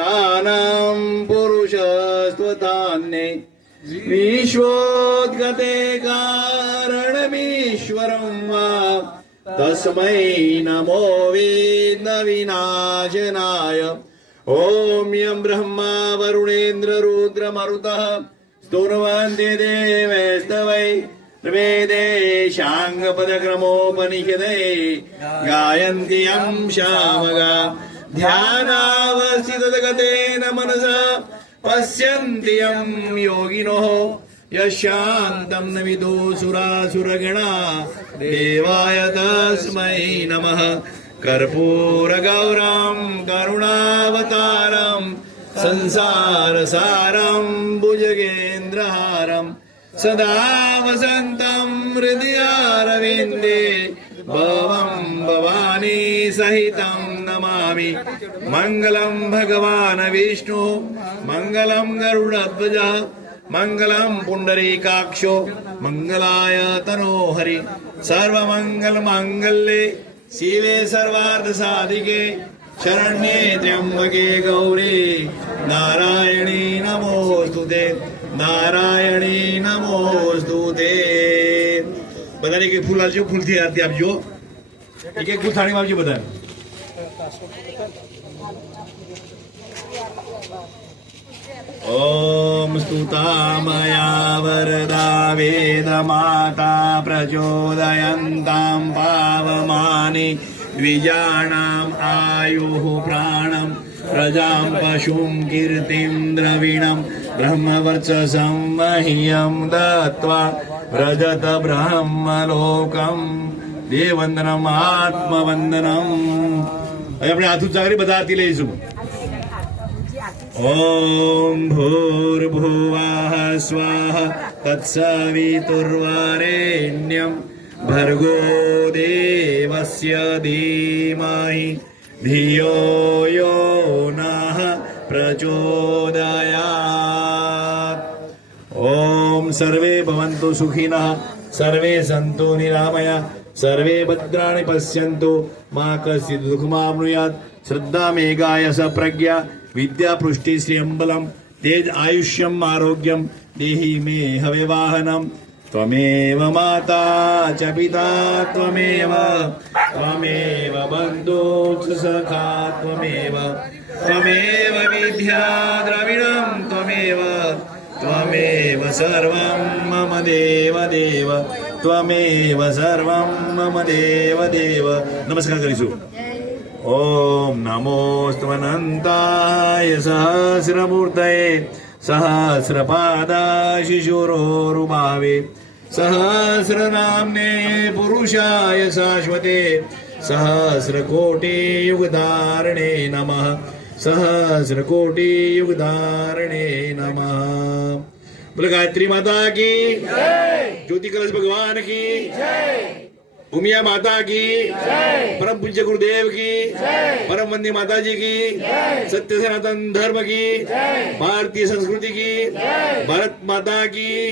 तानां पुरुषस्त्वतान्ये विश्वोद्गते कारणमीश्वरं वा तस्मै नमो वेदविनाशनाय। ॐ यं ब्रह्मा वरुणेन्द्र रुद्रमरुतः स्तुवन्ति देवैस्तवै वेदे शाङ्गपदक्रमोपनिषदे गायन्ति यं शामगा ध्यानावस्थितगतेन मनसा पश्यन्ति यं योगिनः यशान्तं न विदुसुरासुरगणा देवाय तस्मै नमः। कर्पूरगौरं करुणावतारं संसारसारं भुजगेन्द्रहारं सदा वसन्तं हृदयारविन्दे भवं भवानी सहितं नमामि। मङ्गलं भगवान् विष्णु मङ्गलं गरुडध्वजः मङ्गलं पुण्डरीकाक्षो मङ्गलाय तनोहरि। सर्वमङ्गलमाङ्गल्ये शिवे सर्वार्थसाधिके शरण्ये त्र्यंबके गौरी नारायणी नमोस्तुते नारायणी नमोस्तुते। બધાને એક ફૂલ આપજો, ફૂલથી આરતી આપજો, એક એક ફૂલ થાળીમાં આપજો બધા. ઓમ સ્તુતામયા વરદા વેદમાતા પ્રચોદયન્તાં પાવમાની દ્વિજાનામ આયુઃ પ્રાણમ પ્રજાં પશું કીર્તિં દ્રવિણમ બ્રહ્મવર્ચસં મહ્યં દત્વા વ્રજત બ્રહ્મલોકમ દેવવંદનમ આત્મવંદનમ. હવે આપણે હાથ ઊંચા કરી બધા આરતી લઈશું. ઓમ ભૂર્ભુવઃ સ્વાહા તત્સવિતુર્વરેણ્યં ભર્ગો દેવસ્ય ધીમહિ ધિયો યો નઃ પ્રચોદયાત. ઓમ સર્વે ભવन्तु સુખિનઃ સર્વે સन्तु નિરામયા સર્વે ભદ્રાણિ પશ્યन्तु मा कश्चित् दुःखमाप्नुयात्. श्रद्धा मेघाय स प्रज्ञा विद्या पृष्टि श्री अम्बलम तेज आयुष्यम आरोग्यम देहि मे हवे वाहनम. त्वमेव माता च पिता त्वमेव त्वमेव बन्धु च सखा त्वमेव त्वमेव विद्या द्रविणं त्वमेव त्वमेव सर्वं मम देव देव त्वमेव सर्वं मम देव देव. नमस्कार करीશું. ओम नमोऽस्त्वनन्ताय सहस्रमूर्तये सहस्रपादाशिशुरोरुभावे सहस्रनाम्ने पुरुषाय शाश्वते सहस्रकोटियुगधारणे नमः सहस्रकोटियुगधारणे नमः. बोलो गायत्री माता की जय, ज्योति कलश भगवान की जय, उमिया माता की परम पूज्य गुरुदेव की परम वंदे माता जी की सत्य सनातन धर्म की भारतीय संस्कृति की भारत माता की